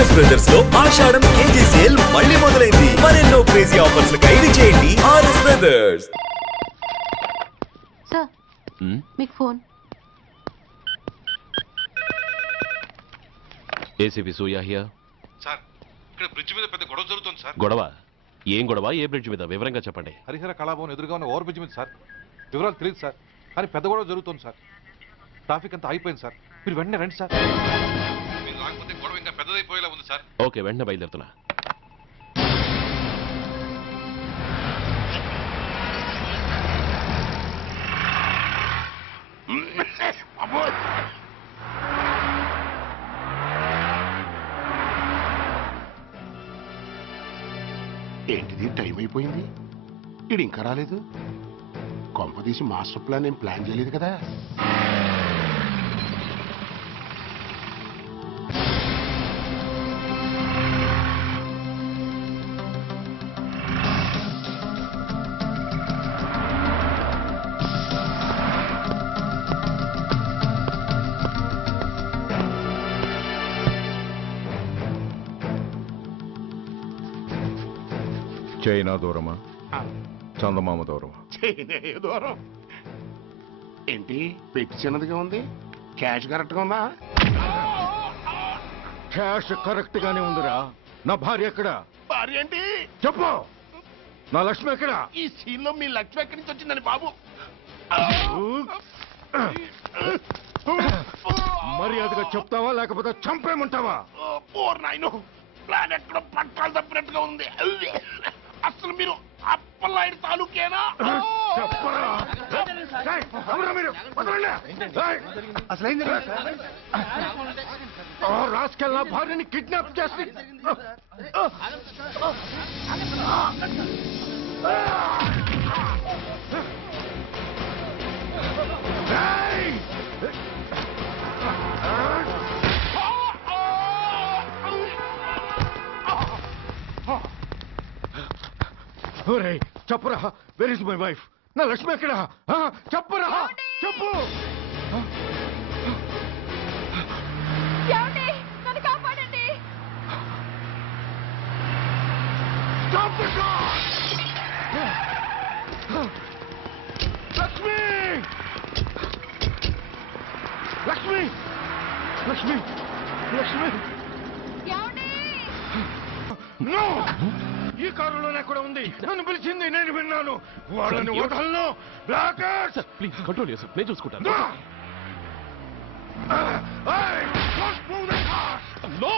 RS brothers లో ఆషాఢం KG sale మళ్ళీ మొదలైంది. మరెన్నో క్రేజీ ఆఫర్స్ ఖైదీ చేయండి ఆర్ఎస్ బ్రదర్స్. సార్ మీకు phone. ACP Surya here. Sir ఇక్కడ బ్రిడ్జ్ మీద పెద్ద గొడవ జరుగుతుంది సార్. గొడవ? ఏం గొడవ? ఏ బ్రిడ్జ్ మీద? వివరంగా చెప్పండి. హరిహర కళాభవన్ ఎదురుగా ఉన్న ఓవర్ బ్రిడ్జ్ మీద సార్. వివరాలు తెలియదు సార్, కానీ పెద్ద గొడవ జరుగుతుంది సార్. ట్రాఫిక్ అంతా అయిపోయింది సార్. మీరు వెంటనే రండి సార్. మీరు రాకపోతే గొడవ ఇంకా పెద్దదైపోయేలా ఉంది సార్. ఓకే, వెంటనే బయలుదేరుతున్నా. ఏంటిది, టైం అయిపోయింది, ఇది ఇంకా రాలేదు. కొంపదీసి మాస్టర్ ప్లాన్ ఏం ప్లాన్ చేయలేదు కదా. చైనా దూరమా, చందమామ దూరమా? చైనా దూరం ఏంటి, పెట్టి చిన్నదిగా ఉంది, క్యాష్ కరెక్ట్ గా ఉందా? క్యాష్ కరెక్ట్ గానే ఉందిరా. నా భార్య ఎక్కడ? భార్య ఏంటి చెప్పు. నా లక్ష్మి ఎక్కడ? ఈ సీన్ లో మీ లక్ష్మి ఎక్కడి నుంచి వచ్చిందని బాబు? మర్యాదగా చెప్తావా లేకపోతే చంపేమంటావా? పోర్ నాయను, ప్లాన్ ఎక్కడో పట్టాలు తప్పినట్టుగా ఉంది. అసలు మీరు అప్పలాయుడు తాలూకేనా? చెప్పరా. ఏయ్, ఎవరా మీరు? వదలండి. ఏయ్, ఆ రాస్కెల్ నా భార్యని కిడ్నాప్ చేసి ఏయ్! ఒరేయ్, చెప్పరా, వేర్ ఇస్ మై వైఫ్? నా లక్ష్మి ఎక్కడ? చెప్పరా, చెప్పు. నన్ను కాపాడండి. లక్ష్మి, లక్ష్మి, లక్ష్మి, లక్ష్మి. నో, ఈ కారులోనే కూడా ఉంది. నన్ను పిలిచింది, నేను విన్నాను. వాళ్ళని వదలను. బ్లాకర్స్, ప్లీజ్ కంట్రోల్ చేసు, నేను చూసుకుంటాను. నో!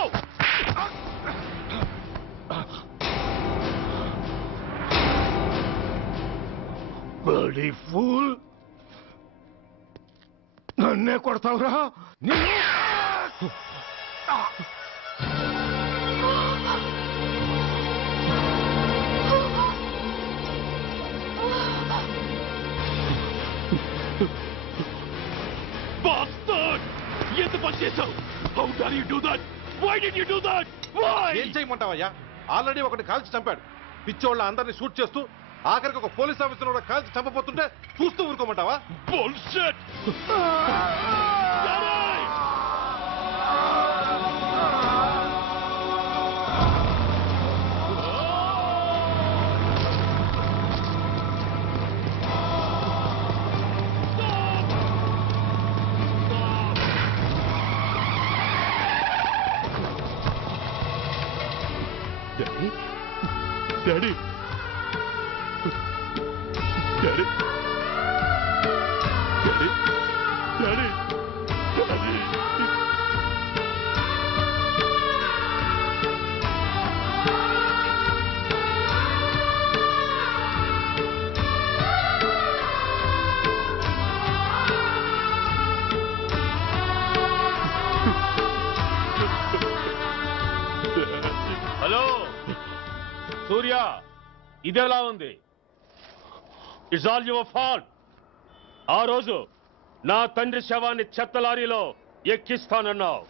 బ్లడీ ఫూల్, నన్నే కొడతావురా? నిన్ను ఎంత పని చేశావు? How dare you do that? Why did you do that? Why? ఏం చేయమంటావయ్యా? ఆల్రెడీ ఒకటి కాల్చి చంపాడు. పిచ్చోళ్ళ అందరినీ షూట్ చేస్తూ ఆఖరికి ఒక పోలీస్ ఆఫీసర్ కూడా కాల్చి చంపబోతుంటే చూస్తూ ఊరుకోమంటావా? Bullshit! Daddy? Daddy? Daddy? Daddy? Daddy? Daddy? Hello Surya, ఇదెలా ఉంది? It's all your fault. ఆ రోజు నా తండ్రి శవాన్ని చెత్త లారీలో ఎక్కిస్తానన్నావు,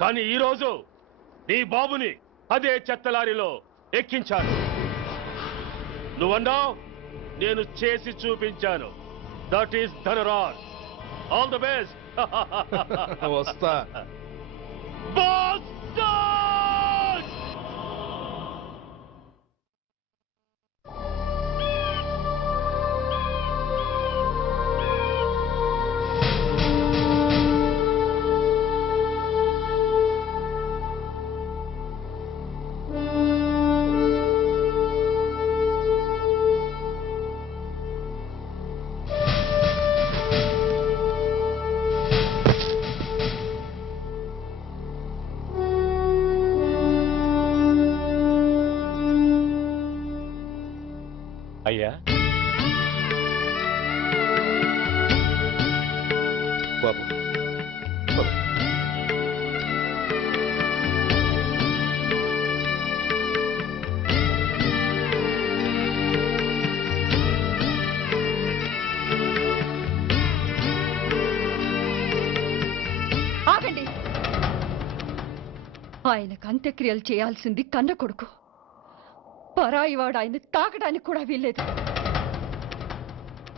కానీ ఈ రోజు నీ బాబుని అదే చెత్త లారీలో ఎక్కించాను. నువ్వన్నావు, నేను చేసి చూపించాను. That is Dhanraj. All the best. వస్తా. Boston! అయ్యా బాబు బాబు. ఆగండి. ఆయనకు అంత్యక్రియలు చేయాల్సింది కన్న కొడుకు. పరాయివాడు ఆయన తాకడానికి కూడా వీల్లేదు.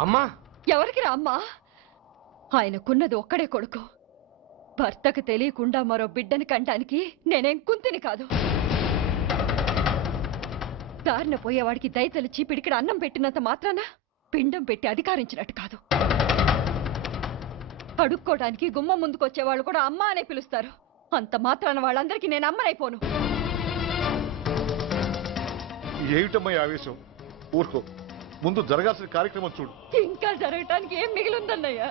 అమ్మా ఎవరికి రా అమ్మా? ఆయనకున్నది ఒక్కడే కొడుకు. భర్తకు తెలియకుండా మరో బిడ్డని కంటానికి నేనేం కుంతిని కాదు. దారిన పోయేవాడికి దయతలిచి పిడికిడ అన్నం పెట్టినంత మాత్రాన పిండం పెట్టి అధికారించినట్టు కాదు. అడుక్కోవడానికి గుమ్మం ముందుకొచ్చేవాళ్ళు కూడా అమ్మ అనే పిలుస్తారు. అంత మాత్రాన వాళ్ళందరికీ నేను అమ్మనైపోను. ఏమిటమ్మా ఈ ఆవేశం? ఊరుకో, ముందు జరగాల్సిన కార్యక్రమం చూడు. ఇంకా జరగటానికి ఏం మిగిలిందన్నయ్యా?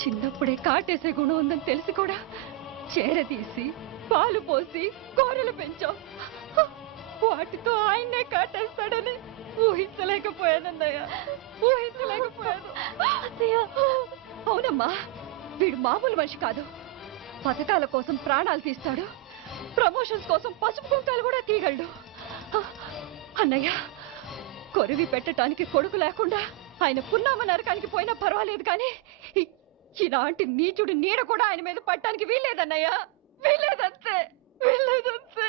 చిన్నప్పుడే కాటేసే గుణం ఉందని తెలిసి కూడా చేరదీసి పాలు పోసి కూరలు పెంచాం. వాటితో ఆయన్నే కాటేస్తాడని ఊహించలేకపోయానన్నయ్య, ఊహించలేకపోయాను. అవునమ్మా, వీడు మామూలు మనిషి కాదు. పథకాల కోసం ప్రాణాలు తీస్తాడు, ప్రమోషన్స్ కోసం పసుపు కుంకాలు కూడా తీయగలడు. అన్నయ్య, కొరివి పెట్టడానికి కొడుకు లేకుండా ఆయన పున్నామ నరకానికి పోయినా పర్వాలేదు, కానీ ఇలాంటి నీచుడు నీడ కూడా ఆయన మీద పట్టడానికి వీల్లేదన్నయ్య, వీల్లేదంతే, వీల్లేదంతే.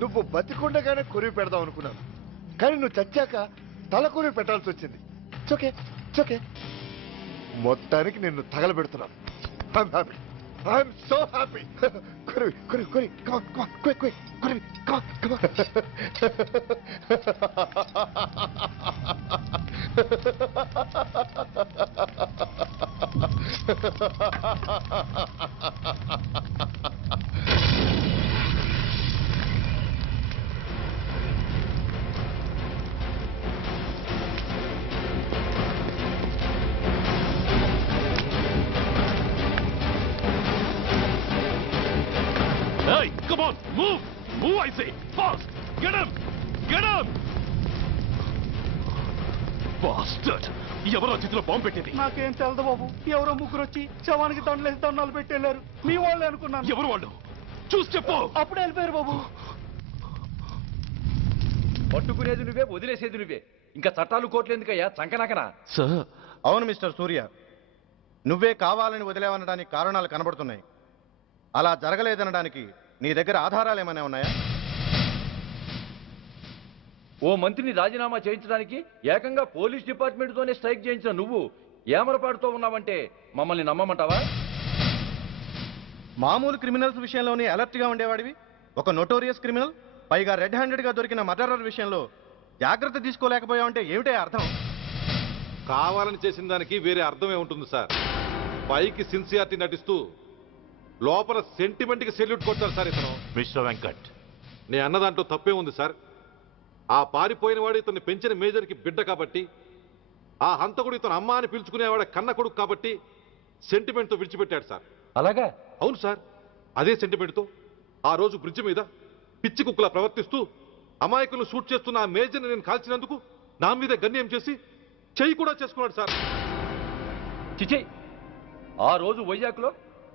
నువ్వు బతికుండగానే కొరివి పెడదాం అనుకున్నాను, కానీ నువ్వు చచ్చాక తల కొరివి పెట్టాల్సి వచ్చింది. చోకే చోకే, మొత్తానికి నిన్ను తగలబెడుతున్నాను. I'm so happy. కొరివి కొరివి కొరివి, కమాన్ కమాన్, క్విక్ క్విక్, కొరివి, come on come on. Hey, come on, move! Move, I say! Fast! Get him! Get him! Bastard! ఎవరో చేతిలో బాంబు పెట్టింది? నాకేం తెలదు బాబు. ఎవరో ముగ్గురు వచ్చి శవానికి దండలేసి దండాలు పెట్టేళ్ళారు. మీ వాళ్ళే అనుకున్నాను. ఎవరు వాళ్ళు? చూసి చెప్పు. అప్పుడే వెళ్ళిపోయారు బాబు. పట్టుకునేది నువ్వే, వదిలేసేది నువ్వే. ఇంకా చట్టాలు కోర్టులు ఎందుకయ్యా చంకనాకనా? సార్, అవును మిస్టర్ సూర్య, నువ్వే కావాలని వదిలేవనడానికి కారణాలు కనబడుతున్నాయి. అలా జరగలేదనడానికి నీ దగ్గర ఆధారాలు ఏమైనా ఉన్నాయా? ఓ మంత్రిని రాజీనామా చేయించడానికి ఏకంగా పోలీస్ డిపార్ట్మెంట్తోనే స్ట్రైక్ చేయించిన నువ్వు ఏమరపాటుతో ఉన్నావంటే మమ్మల్ని నమ్మమంటావా? మామూలు క్రిమినల్స్ విషయంలోనే అలర్ట్గా ఉండేవాడివి, ఒక నోటోరియస్ క్రిమినల్, పైగా రెడ్ హ్యాండెడ్గా దొరికిన మర్డరర్ విషయంలో జాగ్రత్త తీసుకోలేకపోయావంటే ఏమిటే అర్థం? కావాలని చేసిన దానికి వేరే అర్థమే ఉంటుంది సార్. పైకి సిన్సియారిటీ నటిస్తూ లోపల సెంటిమెంట్కి సెల్యూట్ కొట్టారు సార్ ఇతను. మిస్టర్ వెంకట్, నేను అన్న దాంట్లో తప్పే ఉంది సార్. ఆ పారిపోయిన వాడు ఇతన్ని పెంచిన మేజర్కి బిడ్డ కాబట్టి, ఆ హంతకుడు ఇతను అమ్మ అని పిలుచుకునేవాడు కన్న కొడుకు కాబట్టి సెంటిమెంట్తో విడిచిపెట్టాడు సార్. అలాగా? అవును సార్, అదే సెంటిమెంట్తో ఆ రోజు బ్రిడ్జ్ మీద పిచ్చి కుక్కలా ప్రవర్తిస్తూ అమాయకులను షూట్ చేస్తున్న ఆ మేజర్ని నేను కాల్చినందుకు నా మీద గన్యం చేసి చెయ్యి కూడా చేసుకున్నాడు సార్. చిచి, ఆ రోజు వైజాగ్లో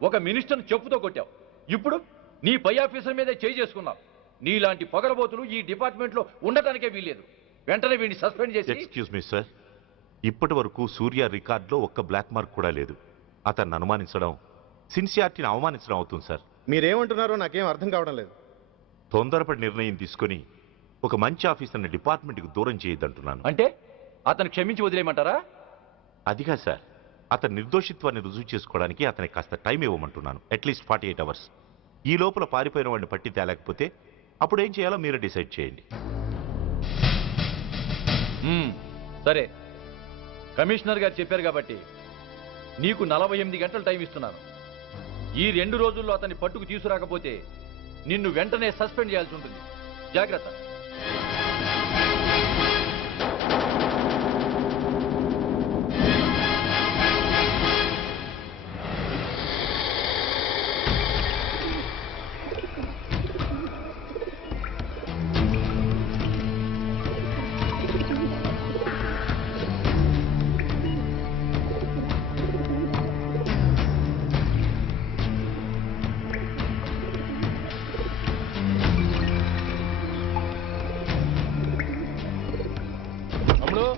ఒక మినిస్టర్ని చెప్పుతో కొట్టావు, ఇప్పుడు నీ పై ఆఫీసర్ మీదే చేయి చేసుకున్నావు. నీలాంటి పొగరబోతులు ఈ డిపార్ట్మెంట్లో ఉండటానికే వీల్లేదు. వెంటనే వీడిని సస్పెండ్ చేసి. ఎక్స్క్యూజ్ మీ సార్, ఇప్పటి వరకు సూర్య రికార్డులో ఒక్క బ్లాక్ మార్క్ కూడా లేదు. అతన్ని అనుమానించడం సిన్సియారిటీని అవమానించడం అవుతుంది సార్. మీరేమంటున్నారో నాకేం అర్థం కావడం లేదు. తొందరపడి నిర్ణయం తీసుకుని ఒక మంచి ఆఫీసర్ని డిపార్ట్మెంట్కి దూరం చేయొద్దంటున్నాను. అంటే అతను క్షమించి వదిలేయమంటారా? అదిగా సార్, అతని నిర్దోషిత్వాన్ని రుజువు చేసుకోవడానికి అతనికి కాస్త టైం ఇవ్వమంటున్నాను. At least 48 hours. ఈ లోపల పారిపోయిన వాడిని పట్టి తేలేకపోతే అప్పుడు ఏం చేయాలో మీరే డిసైడ్ చేయండి. సరే, కమిషనర్ గారు చెప్పారు కాబట్టి నీకు 48 గంటలు టైం ఇస్తున్నాను. ఈ 2 రోజుల్లో అతన్ని పట్టుకు తీసుకురాకపోతే నిన్ను వెంటనే సస్పెండ్ చేయాల్సి ఉంటుంది. జాగ్రత్త.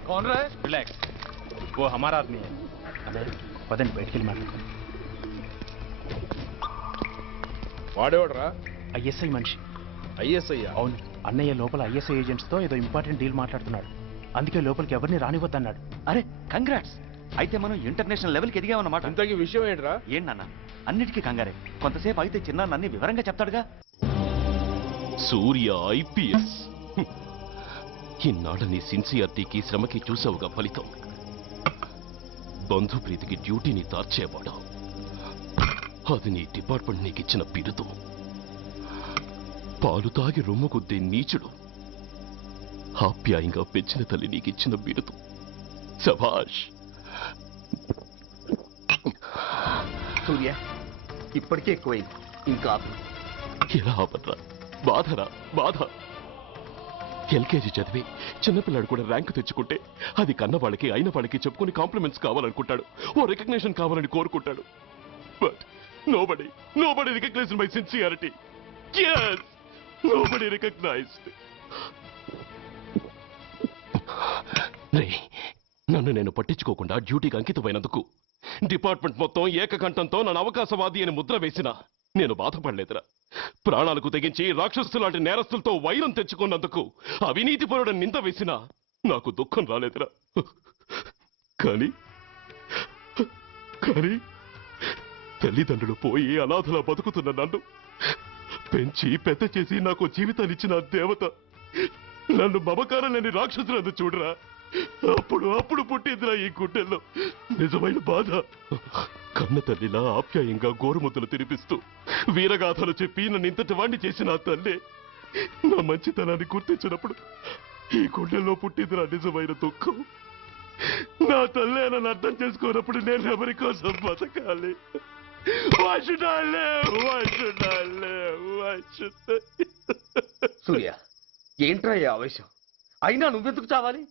कौन रहा है? रिलैक्स, वो हमारा आदमी है. अबे पदन बैठ के मार. వాడేవాడరా? ఐఎస్ఐ మనిషి. ఐఎస్ఐ? అవును, అన్నయ్య లోపల ఐఎస్ఐ ఏజెంట్స్ తో ఏదో ఇంపార్టెంట్ డీల్ మాట్లాడుతున్నాడు. అందుకే లోపలికి ఎవరిని రానివద్దన్నాడు. అరే కంగ్రాట్స్, అయితే మనం ఇంటర్నేషనల్ లెవెల్కి ఎదిగామన్నమాట. ఇంతకీ విషయం ఏంట్రా? ఏంటన్నా అన్నిటికీ కంగారే, కొంతసేపు అయితే చిన్న అన్ని వివరంగా చెప్తాడుగా. సూర్య ఐపీఎస్. ఇన్నాళ్ళ నీ సిన్సియారిటీకి శ్రమకి చూసావుగా ఫలితం. బంధుప్రీతికి డ్యూటీని తార్చేవాడు. అది నీ డిపార్ట్మెంట్ నీకిచ్చిన బిరుదు. పాలు తాగి రొమ్ము కొద్దే నీచుడు ఆప్యాయంగా పెంచిన తల్లి నీకిచ్చిన బిరుదు. శభాష్. సూర్య ఇప్పటికే ఎక్కువైంది, ఇంకా ఎలా ఆపట్రా? బాధరా బాధ. ఎల్కేజీ చదివి చిన్నపిల్లాడు కూడా ర్యాంకు తెచ్చుకుంటే అది కన్నవాళ్ళకి అయిన వాళ్ళకి చెప్పుకుని కాంప్లిమెంట్స్ కావాలనుకుంటాడు, ఓ రికగ్నిషన్ కావాలని కోరుకుంటాడు. But nobody recognized my sincerity. yes, nobody recognized. రే, నన్ను నేను పట్టించుకోకుండా డ్యూటీకి అంకితమైనందుకు డిపార్ట్మెంట్ మొత్తం ఏకకంఠంతో నన్ను అవకాశవాది అని ముద్ర వేసినా నేను బాధపడలేదురా. ప్రాణాలకు తెగించి రాక్షసు లాంటి నేరస్తులతో వైరం తెచ్చుకున్నందుకు అవినీతిపరుడని నింద వేసినా నాకు దుఃఖం రాలేదురా. కానీ తల్లిదండ్రులు పోయి అనాథలా బతుకుతున్న నన్ను పెంచి పెద్ద చేసి నాకు జీవితాన్నిచ్చిన దేవత నన్ను మమకారం లేని రాక్షసులందు చూడరా. అప్పుడు పుట్టిందిరా ఈ గుండెల్లో నిజమైన బాధ. కన్న తల్లిలా ఆప్యాయంగా గోరుముద్దలు తినిపిస్తూ వీరగాథలు చెప్పి నన్ను ఇంతటి వాణ్ణి చేసిన ఆ తల్లే నా మంచితనాన్ని గుర్తించినప్పుడు ఈ గుండెల్లో పుట్టిందిరా నిజమైన దుఃఖం. నా తల్లే నన్ను అర్థం చేసుకోనప్పుడు నేను ఎవరి కోసం బతకాలి? సూర్య ఏంట్రా ఈ ఆవేశం? అయినా నువ్వెందుకు చావాలి?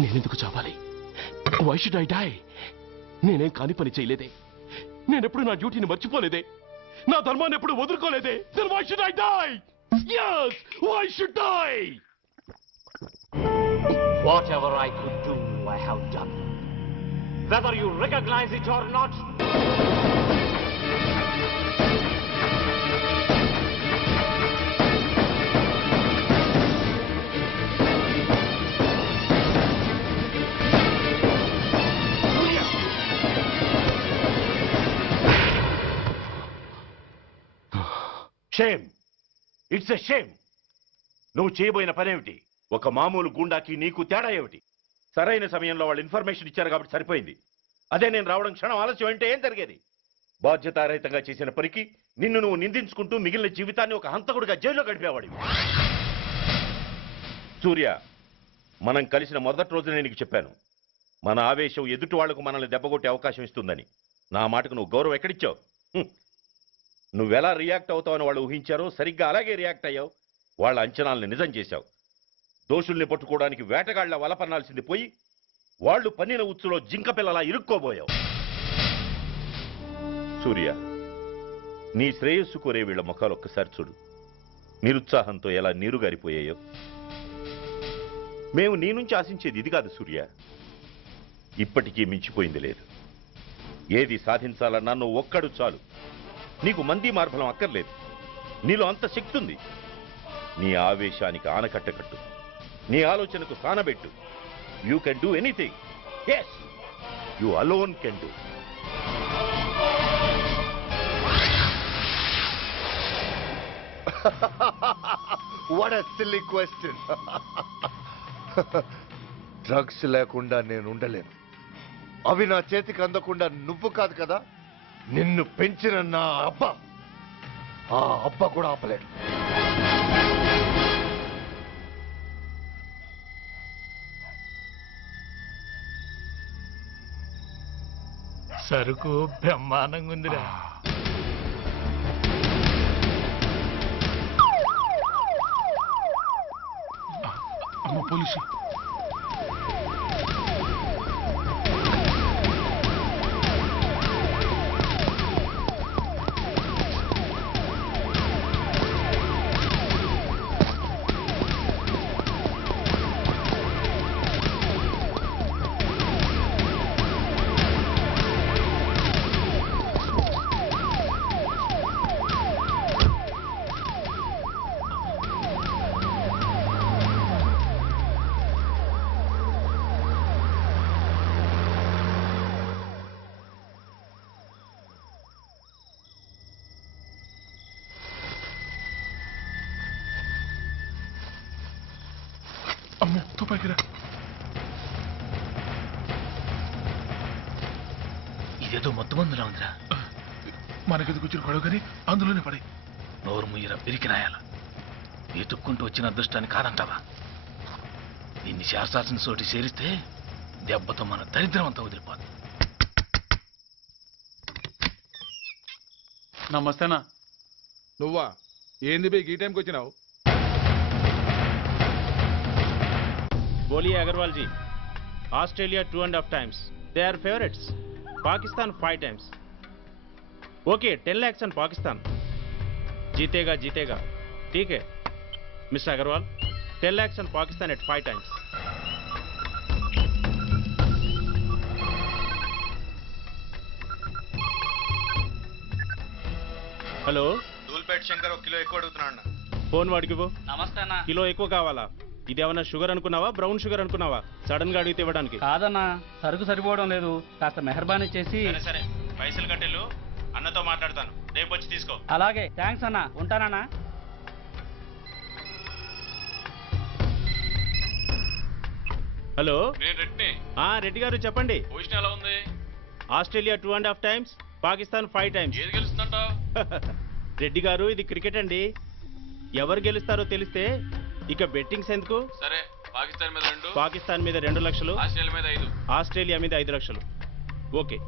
నేనెందుకు చావాలి? Why should I die? నేనేం కాని పని చేయలేదే, నేనెప్పుడు నా డ్యూటీని మర్చిపోలేదే, నా ధర్మాన్ని ఎప్పుడు వదులుకోలేదే. Then why should I die? Yes, why should I? Whatever I could do, I have done. whether you recognize it or not. Shame, it's a shame. నువ్వు చేయబోయిన పనేమిటి? ఒక మామూలు గుండాకి నీకు తేడా ఏమిటి? సరైన సమయంలో వాళ్ళు ఇన్ఫర్మేషన్ ఇచ్చారు కాబట్టి సరిపోయింది. అదే నేను రావడం క్షణం ఆలస్యం అంటే ఏం జరిగేది? బాధ్యతారహితంగా చేసిన పనికి నిన్ను నువ్వు నిందించుకుంటూ మిగిలిన జీవితాన్ని ఒక హంతకుడిగా జైల్లో గడిపేవాడివి. సూర్య, మనం కలిసిన మొదటి రోజు నేను నీకు చెప్పాను, మన ఆవేశం ఎదుటి వాళ్లకు మనల్ని దెబ్బగొట్టే అవకాశం ఇస్తుందని. నా మాటకు నువ్వు గౌరవం ఎక్కడిచ్చావు? నువ్వెలా రియాక్ట్ అవుతావని వాళ్ళు ఊహించారో సరిగ్గా అలాగే రియాక్ట్ అయ్యావు. వాళ్ళ అంచనాలను నిజం చేశావు. దోషుల్ని పట్టుకోవడానికి వేటగాళ్ల వలపన్నాల్సింది పోయి వాళ్ళు పన్నిన ఉచ్చులో జింక పిల్లలా ఇరుక్కోబోయావు. సూర్య, నీ శ్రేయస్సు కోరే వీళ్ళ ముఖాలు ఒక్కసారి చూడు. నిరుత్సాహంతో ఎలా నీరుగారిపోయాయో. మేము నీ నుంచి ఆశించేది ఇది కాదు సూర్య. ఇప్పటికీ మించిపోయింది లేదు. ఏది సాధించాలన్నా నువ్వు ఒక్కడు చాలు. నీకు మంది మార్బలం అక్కర్లేదు. నీలో అంత శక్తి ఉంది. నీ ఆవేశానికి ఆనకట్టకట్టు, నీ ఆలోచనకు సానబెట్టు. You can do anything. Yes, you alone can do. What a silly question. Drugs లేకుండా నేను ఉండలేను. అవి నా చేతికి అందకుండా నువ్వు కాదు కదా, నిన్ను పెంచిన నా అబ్బ, ఆ అబ్బ కూడా ఆపలేడు. సరుకు బ్రహ్మాండంగా ఉందిరా. అమ్మ పోలీసు. అమ్మో, తుపాకిరా. ఇదేదో మొత్తం మందులా ఉందిరా. మనకెందుకు వచ్చిన గొడవ కానీ అందులోనే పడే. నోరు ముయ్యరా, పిరికినాయాల. ఎతుక్కుంటూ వచ్చిన అదృష్టాన్ని కాదంటావా? ఇన్ని శాస్త్రాసిన చోటి చేరిస్తే దెబ్బతో మన దరిద్రం అంతా వదిలిపోదు. నమస్తేనా. నువ్వా? ఏంది బే ఈ టైంకి వచ్చినావు? बोलिए Agarwal ji. Australia 2.5 times. They are favorites. Pakistan 5 times. Okay, 10 lakhs on Pakistan. जीतेगा जीतेगा. ठीक है mister Agarwal. 10 lakhs on Pakistan at 5 times. Hello, Dhoolpet Shankar 1 kilo ఎక్కువ అడుగుతున్నాడు. ఫోన్ వాడికి ఇవ్వు. నమస్తే అన్న. కిలో ఎక్కువ కావాలా? ఇదేమన్నా షుగర్ అనుకున్నావా, బ్రౌన్ షుగర్ అనుకున్నావా? సడన్ గా అడిగితే ఇవ్వడానికి? కాదన్నా, సరుకు సరిపోవడం లేదు. కాస్త మెహర్బానీ చేసి. సరే, పైసలు కట్టెలు. అన్నతో మాట్లాడతాను, రేపు వచ్చి తీసుకో. అలాగే, థ్యాంక్స్ అన్న. ఉంటానన్నా. హలో, నేను రెడ్డిని. రెడ్డి గారు చెప్పండి. పొజిషన్ ఎలా ఉంది? Australia 2.5 times, Pakistan 5 times. ఏది గెలుస్తుందంటావు? రెడ్డి గారు, ఇది క్రికెట్ అండి. ఎవరు గెలుస్తారో తెలిస్తే ఇక బెట్టింగ్స్ ఎందుకు? సరే, పాకిస్తాన్ మీద 2, పాకిస్తాన్ మీద 2 లక్షలు, ఆస్ట్రేలియా మీద 5. ఆస్ట్రేలియా మీద 5 లక్షలు. ఓకే.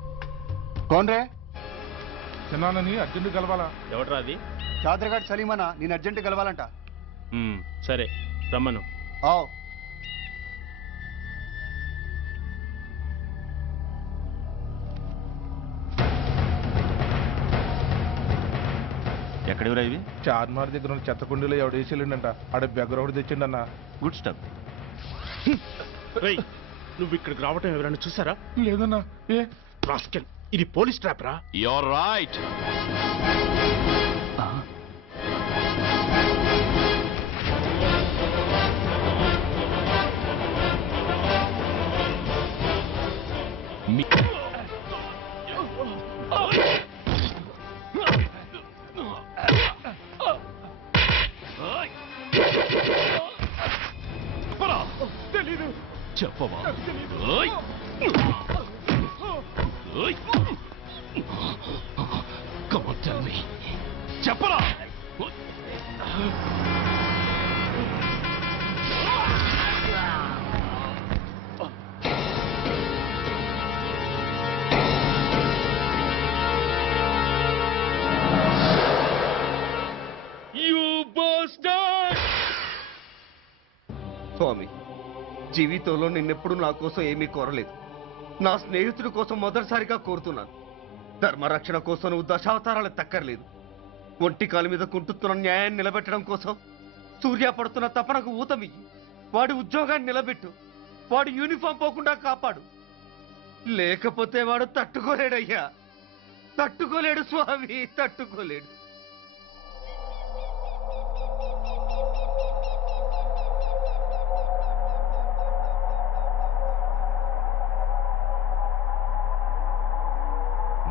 కోన్రే? చిన్నానని అర్జెంట్ కలవాలా? ఎవట్రా అది? చాదరగాడ్ సలీమనా, నేను అర్జెంట్ కలవాలంట. సరే, రమ్మను. ఎక్కడివరా ఇవి? చార్మార్ దగ్గర ఉన్న చెత్తకుండీలో ఎవడేసి వెళ్ళిండంట. ఆడ బెగ్గర ఒకటి తెచ్చిండన్న. Good stuff. నువ్వు ఇక్కడికి రావటం ఎవరైనా చూసారా? లేదన్నా. ఏ రాస్కెల్, ఇది పోలీస్ ట్రాప్ రా. You're right. తెలీదు. చెప్పవా? Come on, tell me. చెప్పరా? స్వామి, జీవితంలో నిన్నెప్పుడు నా కోసం ఏమీ కోరలేదు. నా స్నేహితుడి కోసం మొదటిసారిగా కోరుతున్నాను. ధర్మరక్షణ కోసం నువ్వు దశావతారాలు తక్కర్లేదు. ఒంటి కాలు మీద కుంటుతున్న న్యాయాన్ని నిలబెట్టడం కోసం సూర్య పడుతున్న తపనకు ఊతమియ్యి. వాడి ఉద్యోగాన్ని నిలబెట్టు. వాడి యూనిఫామ్ పోకుండా కాపాడు. లేకపోతే వాడు తట్టుకోలేడయ్యా, తట్టుకోలేడు స్వామి, తట్టుకోలేడు.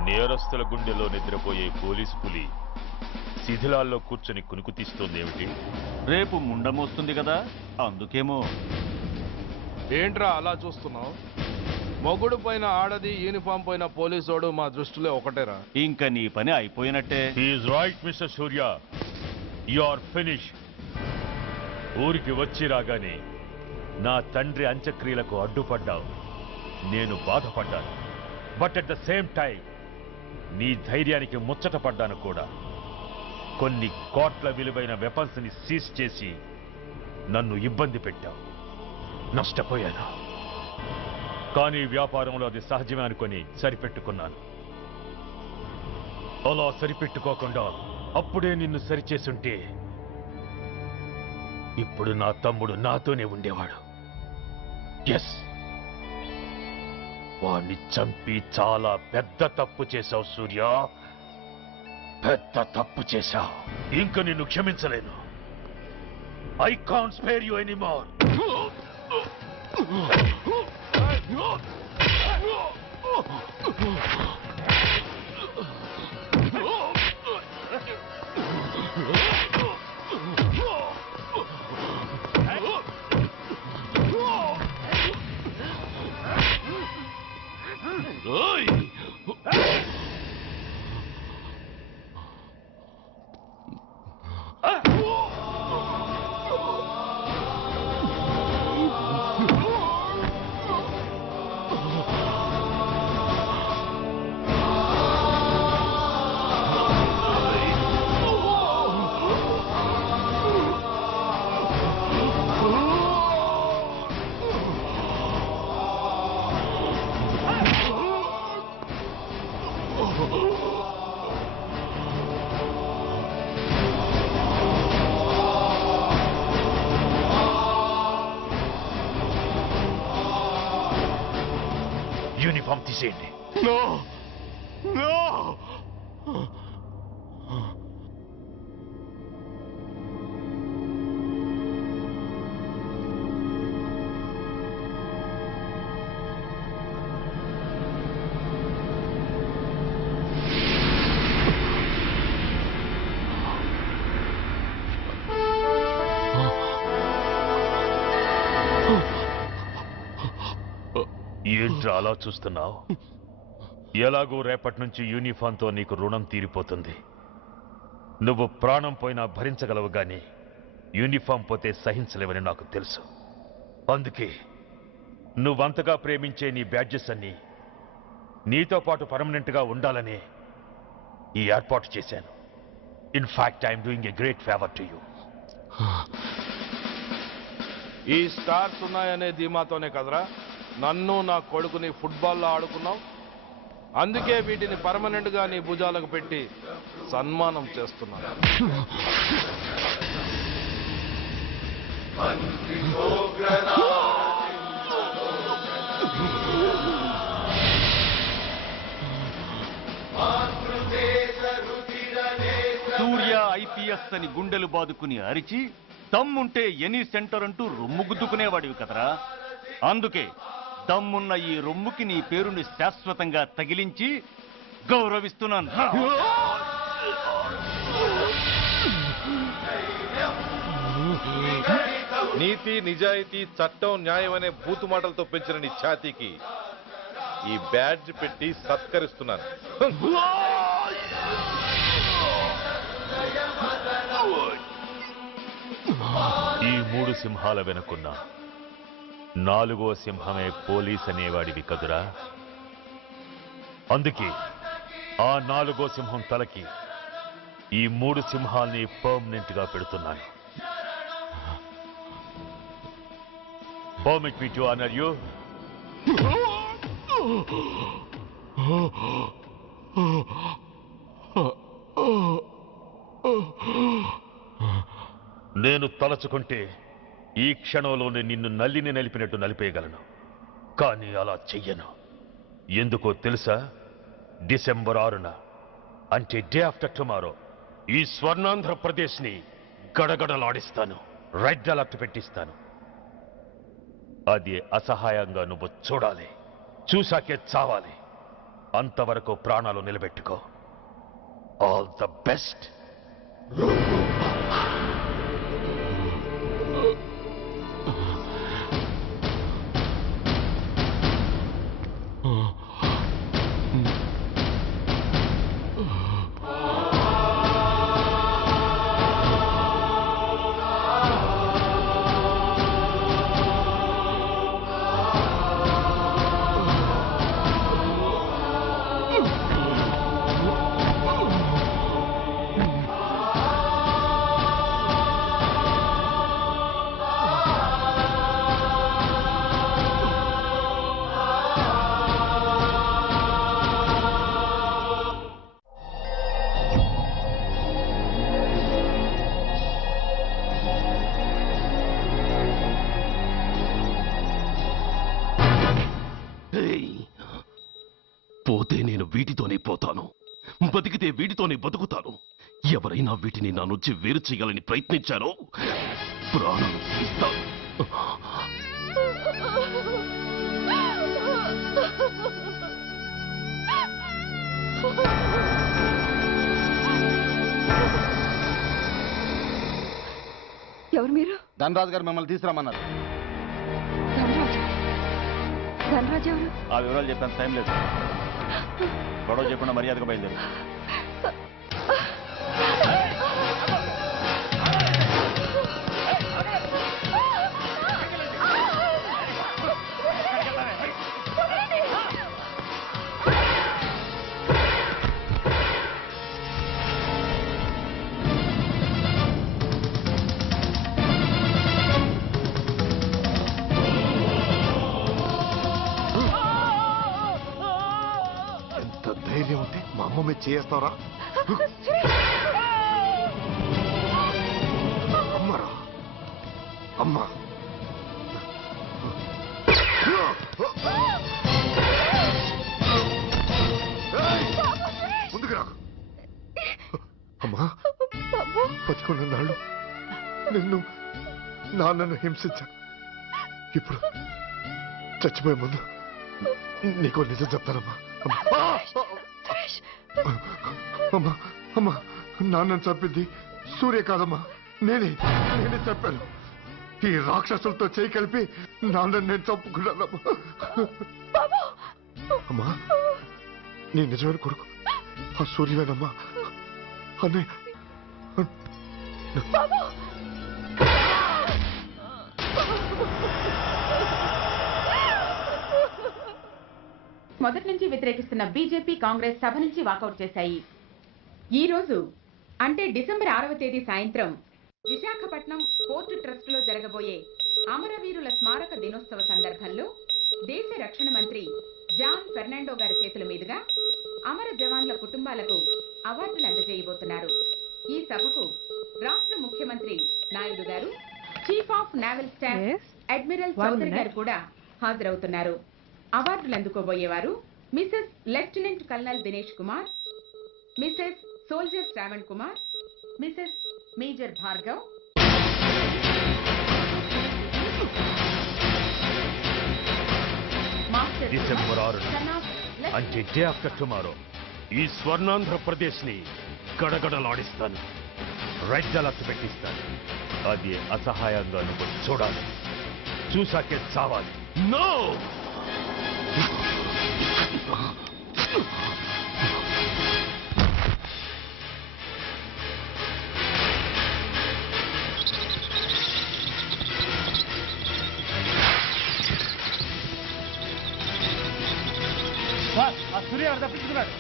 నేరస్తుల గుండెలో నిద్రపోయే పోలీసు పులి శిథిలాల్లో కూర్చొని కునుకు తీస్తోందేమిటి? రేపు ముండమొస్తుంది కదా, అందుకేమో. ఏంట్రా అలా చూస్తున్నావు? మొగుడు పైన ఆడది, యూనిఫామ్ పైన పోలీసోడు మా దృష్టిలో ఒకటేరా. ఇంకా నీ పని అయిపోయినట్టే. Is right mister Surya, you are finish. ఊరికి వచ్చి రాగానే నా తండ్రి అంత్యక్రియలకు అడ్డుపడ్డావు. నేను బాధపడ్డాను. But at the same time నీ ధైర్యానికి ముచ్చట పడ్డాను కూడా. కొన్ని కోట్ల విలువైన వెపన్స్ ని సీజ్ చేసి నన్ను ఇబ్బంది పెట్టావు. నష్టపోయాను. కానీ వ్యాపారంలో అది సహజమే అనుకొని సరిపెట్టుకున్నాను. అలా సరిపెట్టుకోకుండా అప్పుడే నిన్ను సరిచేసుంటే ఇప్పుడు నా తమ్ముడు నాతోనే ఉండేవాడు. ఎస్, వాణ్ణి చంపి చాలా పెద్ద తప్పు చేశావు సూర్య, పెద్ద తప్పు చేశావు. ఇంక నిన్ను క్షమించలేను. I can't spare you anymore. Uniform తీసేయండి. No no. ఏంట్రా అలా చూస్తున్నావు? ఎలాగూ రేపటి నుంచి యూనిఫామ్తో నీకు రుణం తీరిపోతుంది. నువ్వు ప్రాణం పోయినా భరించగలవు గాని యూనిఫామ్ పోతే సహించలేవని నాకు తెలుసు. అందుకే నువ్వంతగా ప్రేమించే నీ బ్యాడ్జెస్ అన్ని నీతో పాటు పర్మనెంట్గా ఉండాలని ఈ ఏర్పాటు చేశాను. In fact I'm doing a great favour to you. ఈ స్టార్స్ ఉన్నాయనే ధీమాతోనే కదరా నన్ను నా కొడుకుని ఫుట్బాల్లో ఆడుకున్నావు. అందుకే వీటిని పర్మనెంట్ గా నీ భుజాలకు పెట్టి సన్మానం చేస్తున్నాను. అని గుండెలు బాదుకుని అరిచి దమ్ముంటే ఎనీ సెంటర్ అంటూ రొమ్ము గుద్దుకునేవాడివి కదరా. అందుకే దమ్మున్న ఈ రొమ్ముకి నీ పేరుని శాశ్వతంగా తగిలించి గౌరవిస్తున్నాను. నీతి, నిజాయితీ, చట్టం, న్యాయం అనే బూతు మాటలతో పెంచిన నీ ఛాతీకి ఈ బ్యాడ్జ్ పెట్టి సత్కరిస్తున్నాను. ఈ 3 సింహాల వెనుకున్న 4వ సింహమే పోలీస్ అనేవాడివి కదురా. అందుకే ఆ 4వ సింహం తలకి ఈ 3 సింహాల్ని పర్మనెంట్ గా పెడుతున్నాను. Permit me to honor you. నేను తలచుకుంటే ఈ క్షణంలోనే నిన్ను నల్లిని నలిపినట్టు నలిపేయగలను. కానీ అలా చెయ్యను. ఎందుకో తెలుసా? డిసెంబర్ 6న అంటే డే ఆఫ్టర్ టుమారో ఈ స్వర్ణాంధ్రప్రదేశ్ని గడగడలాడిస్తాను. రెడ్ అలర్ట్ పెట్టిస్తాను. అది అసహాయంగా నువ్వు చూడాలి. చూశాకే చావాలి. అంతవరకు ప్రాణాలు నిలబెట్టుకో. All the best. పోతే నేను వీటితోనే పోతాను, బతికితే వీటితోనే బతుకుతాను. ఎవరైనా వీటిని నా నుంచి వేరు చేయాలని ప్రయత్నించారో ప్రాణాలు తీస్తాను. ఎవరు మీరు? ధనరాజు గారు మిమ్మల్ని తీసుకురామన్నారు. ధనరాజు ఎవరు? ఆ వివరాలు చెప్పేంత టైం లేదు. గొడవ చెప్పకుండా మర్యాదగా బయలుదేరు. ధైర్యం ఉంటే మా అమ్మ మీద చేస్తారా? అమ్మరా అమ్మ ముందుకు రాకు. అమ్మా, బతికున్న నాళ్ళు నాన్నను హింసించాను. ఇప్పుడు చచ్చిపోయే ముందు నీకో నిజం చెప్తానమ్మా. అమ్మా అమ్మా, నాన్నను చంపింది సూర్య కాదమ్మా, నేనే చెప్పాను. ఈ రాక్షసులతో చేయి కలిపి నాన్నను నేను చంపుకున్నానమ్మా. అమ్మా, నీ నిజమైన కొడుకు ఆ సూర్యవేనమ్మా. అన్నయ్య మొదటి నుంచి వ్యతిరేకిస్తున్న బీజేపీ, కాంగ్రెస్ సభ నుంచి వాకౌట్ చేశాయి. ఈ రోజు అంటే డిసెంబర్ 6వ తేదీ సాయంత్రం విశాఖపట్నం పోర్టు ట్రస్ట్ లో జరగబోయే అమరవీరుల స్మారక దినోత్సవ సందర్భంలో దేశ రక్షణ మంత్రి జాన్ ఫెర్నాండో గారి చేతుల మీదుగా అమర జవాన్ల కుటుంబాలకు అవార్డులు అందజేయబోతున్నారు. ఈ సభకు రాష్ట్ర ముఖ్యమంత్రి నాయుడు గారు, chief of naval staff admiral Chaudhary గారు కూడా హాజరవుతున్నారు. అవార్డులు అందుకోబోయేవారు Mrs lieutenant colonel Dinesh Kumar, Mrs soldier Shravan Kumar, Mrs major Bhargav, master December 6న సన్ ఆఫ్ లెఫ్ట్ అంటే డే ఆఫ్టర్ టుమారో ఈ స్వర్ణాంధ్రప్రదేశ్ ని గడగడలాడిస్తాను. రెడ్ అలర్ట్ పెట్టిస్తాను. అది అసహాయంగా నువ్వు చూడాలి, చూసాకే చావాలి. నో సూర్య తప్పించుకున్నాడు.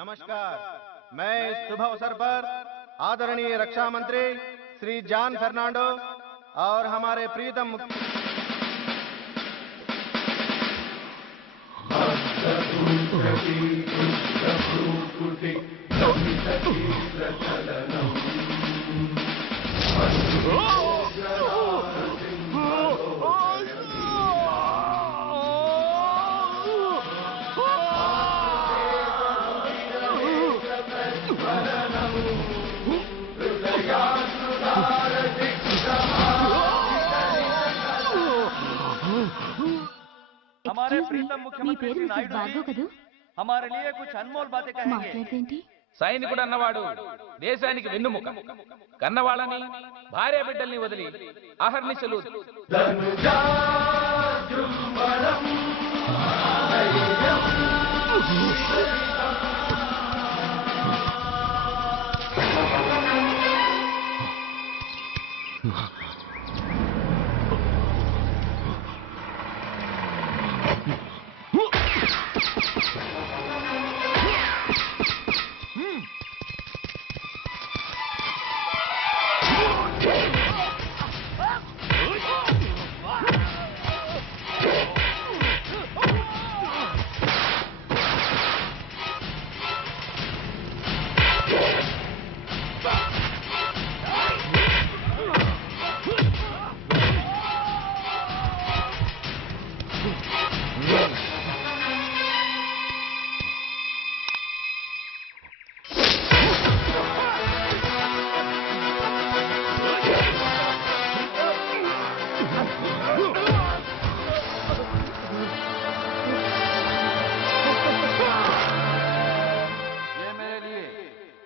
नमस्कार। मैं इस शुभ अवसर पर आदरणीय रक्षा मंत्री श्री जॉन फर्नांडो और हमारे प्रीतम हमारे प्रीतम मुख्यमंत्री श्री नायडू जी हमारे लिए कुछ अनमोल बातें कहेंगे। సైనికుడు అన్నవాడు దేశానికి వెన్నుముక. కన్నవాళ్ళని భార్య బిడ్డల్ని వదిలి అహర్నిశలు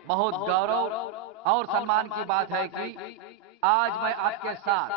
बहुत गौरव और सम्मान की बात है कि आज मैं आपके साथ